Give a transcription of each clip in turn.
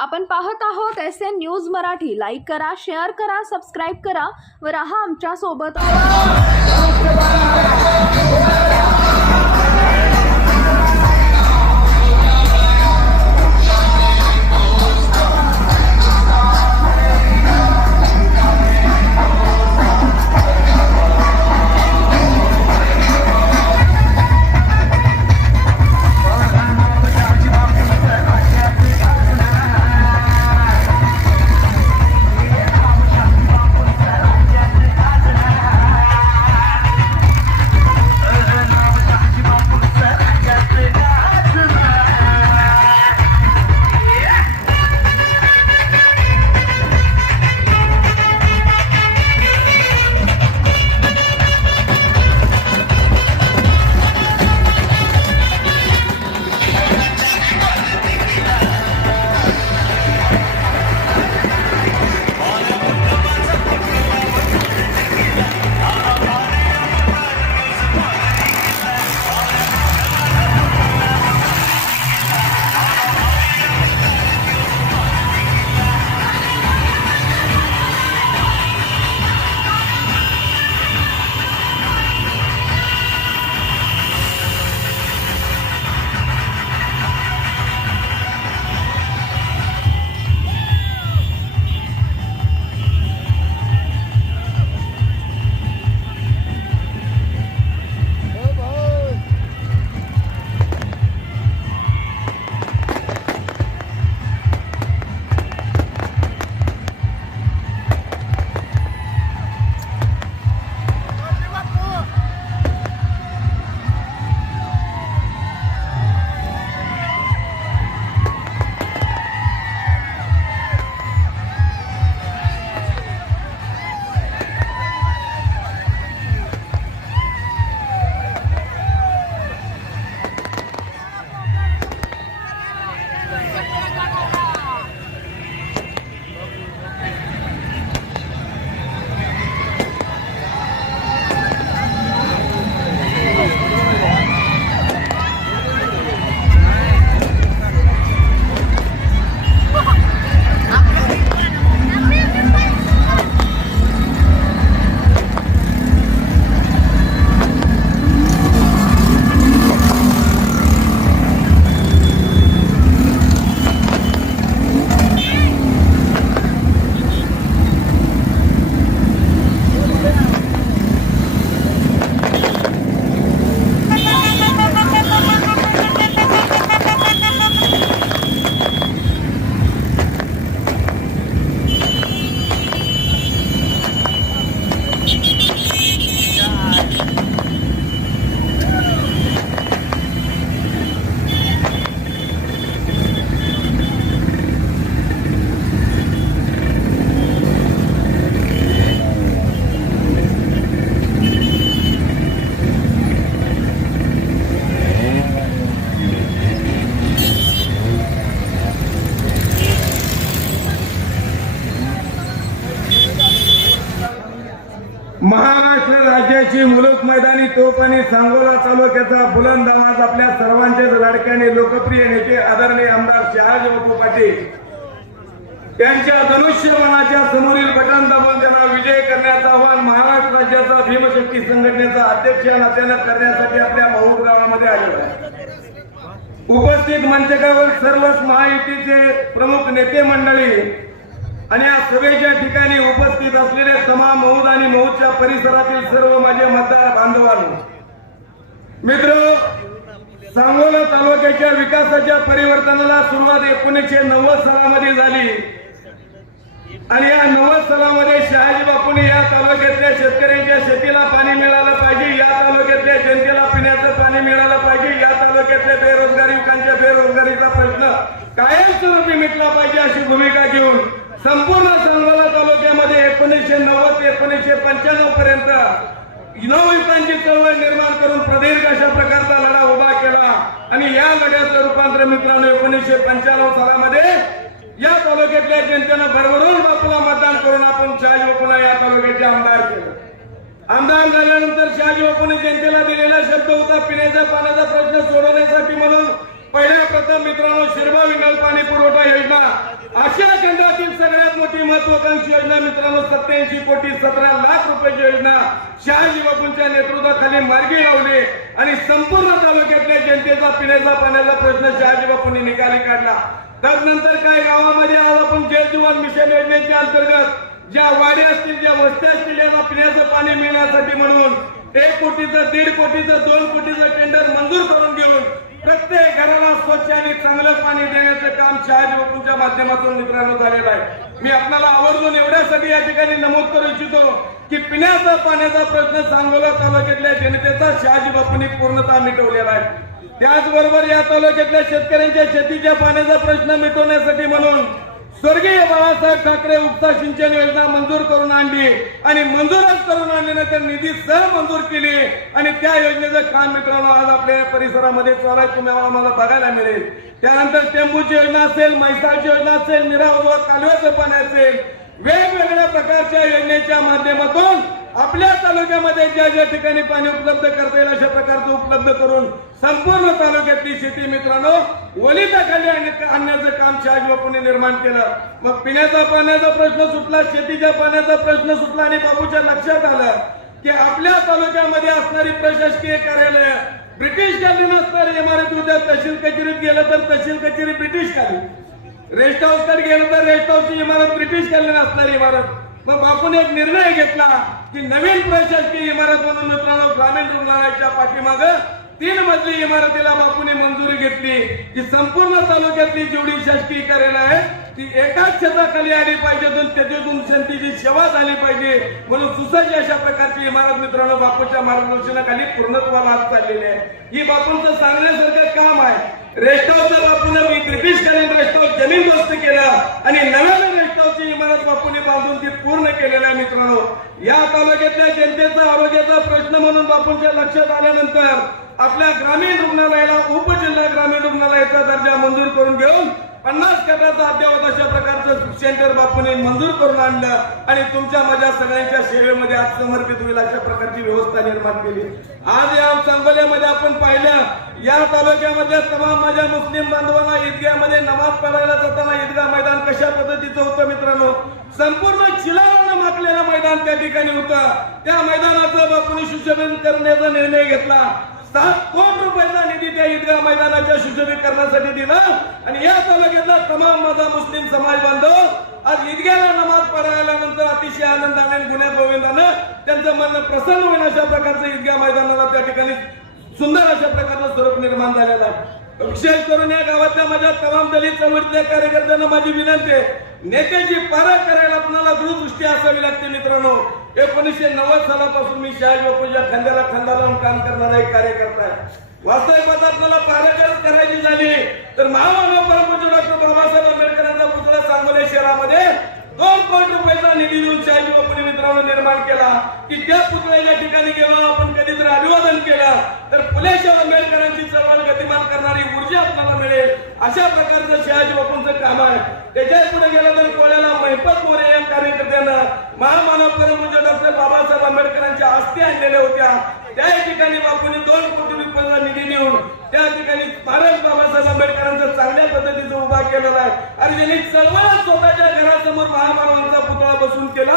आपण पाहत आहोत S N news Marathi. Like करा शेअर करा सबस्क्राईब करा व राहा आमच्यासोबत. महाराष्ट्र राज्याची मुलुक मैदानी तोप आणि सांगोला तालुक्याचा बुलंद आवाज आपल्या सर्वांचेच लाडक्याने लोकप्रिय नेते आदरणीय आमदार शहाजी बापू पाटील. त्यांच्या धनुष्यबाणाच्या समोरील बटन दाबून त्यांना विजय करण्याचं आव्हान महाराष्ट्र राज्याचा भीमशक्ती संघटनेचा अध्यक्ष नात्यानं करण्यासाठी आपल्या माहूर गावामध्ये आलेलो आहे. उपस्थित मंचकावर सर्वच महायुतीचे प्रमुख नेते मंडळी आणि या सभेच्या ठिकाणी उपस्थित असलेले तमाम मौद आणि मौदच्या परिसरातील सर्व माझे मतदार बांधवांनो मित्र सांगोला तालुक्याच्या विकासाच्या परिवर्तनाला सुरुवात एकोणीसशे नव्वद सालामध्ये झाली. आणि या नव्वद सालामध्ये शहाजी बापूने या तालुक्यातल्या शेतकऱ्यांच्या शेतीला पाणी मिळालं पाहिजे या तालुक्यातल्या जनतेला पिण्याचं पाणी मिळालं पाहिजे या तालुक्यातल्या बेरोजगार युवकांच्या बेरोजगारीचा प्रश्न कायमस्वरूपी मिटला पाहिजे अशी भूमिका घेऊन संपूर्ण सांगोला तालुक्यामध्ये एकोणीसशे नव्वद ते एकोणीसशे पंच्याण्णव पर्यंत नवयुवकांची चळवळ निर्माण करून प्रदीर्घ अशा प्रकारचा लढा उभा केला. आणि या लढ्याचं रूपांतर मित्रांनो एकोणीसशे पंच्याण्णव सालामध्ये या तालुक्यातल्या जनतेनं भरभरून बापूला मतदान करून आपण शहाजी बापूला या तालुक्याचे आमदार केलं. आमदार झाल्यानंतर शहाजी बापूने जनतेला दिलेला शब्द होता पिण्याच्या पाण्याचा प्रश्न सोडवण्यासाठी म्हणून. पहिल्या प्रथम मित्रांनो शिरबा विंगल पाणी पुरवठा योजना. अशा खंडातील सगळ्यात मोठी महत्वाकांक्षी योजना मित्रांनो सत्याऐंशी कोटी सतरा लाख रुपयाची योजना शहाजी बापूंच्या नेतृत्वाखाली मार्गी लावली आणि संपूर्ण तालुक्यातल्या जनतेचा पिण्याचा पाण्याचा प्रश्न शहाजी बापूंनी निकाली काढला. त्यानंतर काही गावामध्ये आज आपण जल जीवन मिशन योजनेच्या अंतर्गत ज्या वाड्या असतील ज्या वस्त्या असतील यांना पिण्याचं पाणी मिळण्यासाठी म्हणून एक कोटीचं दीड कोटीचं दोन कोटीचं टेंडर मंजूर करून घेऊन प्रत्येक घराला स्वच्छ आणि चांगलं पाणी देण्याचं काम शहाजी बापूंच्या माध्यमातून मित्रांनो झालेलं आहे. मी आपल्याला आवर्जून एवढ्यासाठी या ठिकाणी नमूद करू इच्छितो की पिण्याचा पाण्याचा प्रश्न सांगोला तालुक्यातल्या जनतेचा शहाजी बापूंनी पूर्णतः मिटवलेला आहे. त्याचबरोबर या तालुक्यातल्या शेतकऱ्यांच्या शेतीच्या पाण्याचा प्रश्न मिटवण्यासाठी म्हणून स्वर्गीय बाळासाहेब ठाकरे उपसा सिंचन योजना मंजूर करून आणली आणि मंजूरच करून आणल्यानंतर निधी सह मंजूर केली आणि त्या योजनेचं काम मित्रांनो आज आपल्या परिसरामध्ये चालू आहे तुम्हाला मला बघायला मिळेल. त्यानंतर टेंबूची योजना असेल म्हैसाळची योजना असेल निरा व कालव्याचं पाणी असेल. वेगवेगळ्या प्रकारच्या योजनेच्या माध्यमातून आपल्या तालुक्यामध्ये ज्या ज्या ठिकाणी पाणी उपलब्ध करता येईल अशा प्रकारचं उपलब्ध करून संपूर्ण तालुक्यातली शेती मित्रांनो वलिताखाली आणण्याचं काम शहाजी लोकांनी निर्माण केलं. मग पिण्याचा पाण्याचा प्रश्न सुटला शेतीच्या पाण्याचा प्रश्न सुटला आणि बाबूच्या लक्षात आलं की आपल्या तालुक्यामध्ये असणारी प्रशासकीय कार्यालय ब्रिटिश कालीन असणारी इमारत उद्या तहसील कचेरीत गेलं तर तहसील कचेरी ब्रिटिश कालीन. रेस्ट हाऊस तर गेलं तर रेस्ट हाऊसची इमारत ब्रिटिश कालीन असणारी इमारत. मग बापून एक निर्णय घेतला की नवीन प्रशासकीय इमारत म्हणून मित्रांनो ग्रामीण रुग्णालयाच्या पाठीमाग तीन मजली इमारतीला बापूने मंजुरी घेतली. की संपूर्ण तालुक्यातली जेवढी शासकीय कार्यालय आहे ती एकाच छताखाली आली पाहिजे त्याच्यातून शांतीची सेवा झाली पाहिजे. म्हणून सुसज्ज अशा प्रकारची इमारत मित्रांनो बापूच्या मार्गदर्शनाखाली पूर्णत्वाला हात चाललेली आहे. ही बापूंचं सांगण्यासारखं काम आहे. रेस्ट हाऊसचा बापून मी ब्रिटिशकालीन रेस्ट हाऊस जमीन दोस्त केलं आणि नवीन रेस्ट हाऊसची इमारत बापूने बांधून ती पूर्ण केलेलं आहे मित्रांनो. या तालुक्यातल्या जनतेचा आरोग्याचा प्रश्न म्हणून बापूंच्या लक्षात आल्यानंतर आपल्या ग्रामीण रुग्णालयाला उपजिल्हा ग्रामीण रुग्णालयाचा दर्जा मंजूर करून घेऊन पन्नास कटाचा अद्यावत अशा प्रकारचं सेंटर बापूने मंजूर करून आणलं आणि तुमच्या माझ्या सगळ्यांच्या सेवेमध्ये आज समर्पित होईल अशा प्रकारची व्यवस्था निर्माण केली. आज या सांगोल्यामध्ये आपण पाहिलं या तालुक्यामध्ये तमाम माझ्या मुस्लिम बांधवांना ईदगामध्ये नमाज पडायला जाताना ईदगाह मैदान कशा पद्धतीचं होतं मित्रांनो? संपूर्ण चिलानं माकलेलं मैदान त्या ठिकाणी होतं. त्या मैदानाचं बापूने सुशोभन करण्याचा निर्णय घेतला. सात कोटी रुपयाचा निधी त्या ईदगाह मैदानाच्या सुशोभीकरणासाठी दिला. आणि या तालुक्यातला तमाम माझा मुस्लिम समाज बांधव आज ईदग्याला नमाज पडायल्यानंतर अतिशय आनंदाने आणि गुन्ह्या गोविंदानं त्यांचं म्हणणं प्रसन्न होईल अशा प्रकारचं ईदगाह मैदानाला त्या ठिकाणी सुंदर अशा प्रकारचं स्वरूप निर्माण झालेलं आहे. विशेष करून या गावातल्या माझ्या तमाम दलित चळवळीतल्या कार्यकर्त्यांना माझी विनंती आहे. नेत्याची पारख करायला आपल्याला दूरदृष्टी असावी लागते मित्रांनो. एकोणीसशे नव्वद सालापासून मी शहाजी बापूच्या खांद्याला खांदा लावून काम करणारा एक कार्यकर्ता आहे. वास्तविकात आपल्याला पालकच करायची झाली तर महामानव परमपूज्य डॉक्टर बाबासाहेब आंबेडकरांचा पुतळा सांगोले शहरामध्ये दोन कोटी रुपयाचा निधी देऊन शाही बापूने मित्रांनो निर्माण केला. की त्या पुतळ्याच्या ठिकाणी गेलो आपण कधीतरी अभिवादन केलं. तर फुले शाह आंबेडकरांची चळवळ गतिमान आपल्याला मिळेल. अशा प्रकारचं शहाजी बापूंचं काम आहे. त्याच्या पुढे गेलं तर कोळ्याला महिपत मोरे या कार्यकर्त्यांना महामानव परमपूज्य डॉक्टर बाबासाहेब आंबेडकरांच्या अस्थी आणलेल्या होत्या. त्या ठिकाणी बापूंनी दोन कोटी रुपयाचा निधी देऊन त्या ठिकाणी स्मारक बाबासाहेब आंबेडकरांचं चांगल्या पद्धतीचं उभा केलेला आहे. आणि त्यांनी चळवळ स्वतःच्या घरासमोर महामानवांचा पुतळा बसून केला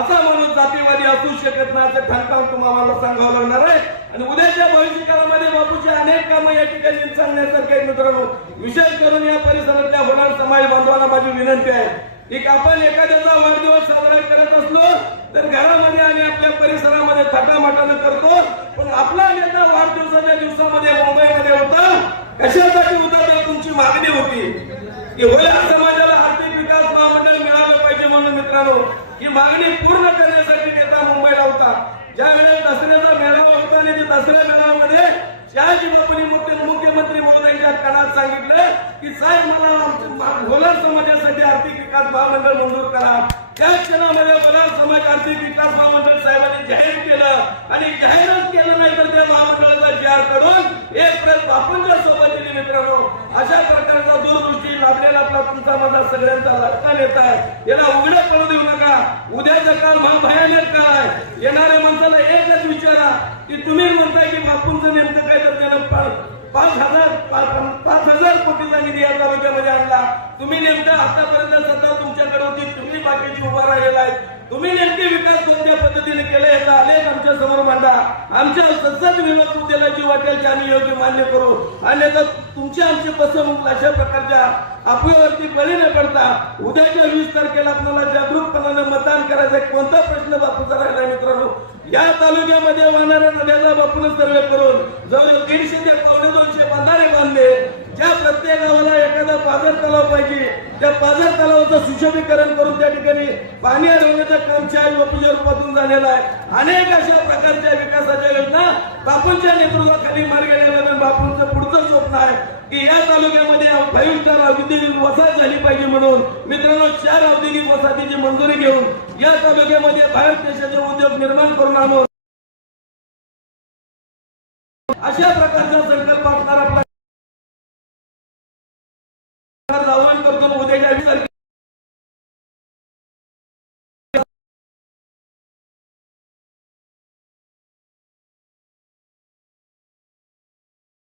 असा माणूस जातीवादी असू शकत नाही असं ठाणकाम तुम्हाला सांगावं लागणार आहे. आणि उद्याच्या भविष्य काळामध्ये बापूचे अनेक कामं या ठिकाणी सांगण्यासारखे आहेत मित्रांनो. विशेष करून या परिसरातल्या होणार समाज बांधवांना माझी विनंती आहे एक आपण एखाद्याचा वाढदिवस साजरा करत असलो तर घरामध्ये आणि आपल्या परिसरामध्ये थाटामाटानं करतो पण आपला नेता वाढदिवसाच्या दिवसामध्ये मुंबईमध्ये होता. कशासाठी होता तर तुमची मागणी होती. की होल्या समाजाला आर्थिक विकास महामंडळ मिळालं पाहिजे म्हणून मित्रांनो ही मागणी पूर्ण करण्यासाठी नेता मुंबईला होता. ज्या वेळेस दसऱ्याचा मेळावा होता आणि दसऱ्या मेळाव्यामध्ये शहाजी बापूंनी मुख्य मुख्यमंत्री महोदयांच्या कानात सांगितलं की साहेब मला आमच्या भोलार समाजासाठी आर्थिक विकास महामंडळ मंजूर करा. त्या क्षणामध्ये बलार समाज आर्थिक विकास महामंडळ साहेबांनी जाहीर केलं आणि जाहीरच केलं नाही तर त्या महामंडळाचा जी करून कडून एक प्रत बापूंच्या सोबत दिली मित्रांनो. अशा प्रकारचा दूरदृष्टी लाभलेला आपला तुमचा माझा सगळ्यांचा लटका नेता आहे. याला उघडं पडू देऊ नका. उद्याचा काळ महाभयानक काळ आहे. येणाऱ्या माणसाला एकच विचारा की तुम्ही म्हणताय की बापूंचं नेमकं काय तर त्यानं पाच हजार पाच हजार कोटीचा निधी या तालुक्यामध्ये आणला. तुम्ही नेमकं आतापर्यंत सत्ता तुमच्याकडे होती तुम्ही बाकीची उभा राहिलेला आहे. तुम्ही नेमके विकास कोणत्या पद्धतीने केले याचा आलेख आमच्यासमोर मांडा. आमच्या सतत विरोध मुद्द्याला जी वाटेल ते आम्ही योग्य मान्य करू. अन्यथा तुमच्या आमचे फसवणूक अशा प्रकारच्या आपल्यावरती बळी न पडता उद्याच्या वीस तारखेला आपल्याला जागरूकपणानं मतदान करायचं कोणता प्रश्न बापूचा राहिला मित्रांनो? या तालुक्यामध्ये वाहणाऱ्या नद्याचा बापून सर्वे करून जवळजवळ दीडशे ते पावणे दोनशे बंधारे बांधले. ज्या प्रत्येक गावाला एखादा पाझर तलाव पाहिजे त्या पाझर तलावाचं सुशोभीकरण करून त्या ठिकाणी पाणी अडवण्याचं काम चाय बापूच्या रूपातून झालेलं आहे. अनेक अशा प्रकारच्या विकासाच्या योजना बापूंच्या नेतृत्वाखाली मार्ग गेल्या बापूंचं पुढचं स्वप्न आहे की या तालुक्यामध्ये फाईव्ह स्टार औद्योगिक वसाहत झाली पाहिजे म्हणून मित्रांनो चार औद्योगिक वसाहतीची मंजुरी घेऊन या तालुक्यामध्ये बाहेर देशाचे उद्योग निर्माण करून आणून अशा प्रकारचा संकल्प असणार आपला आवाहन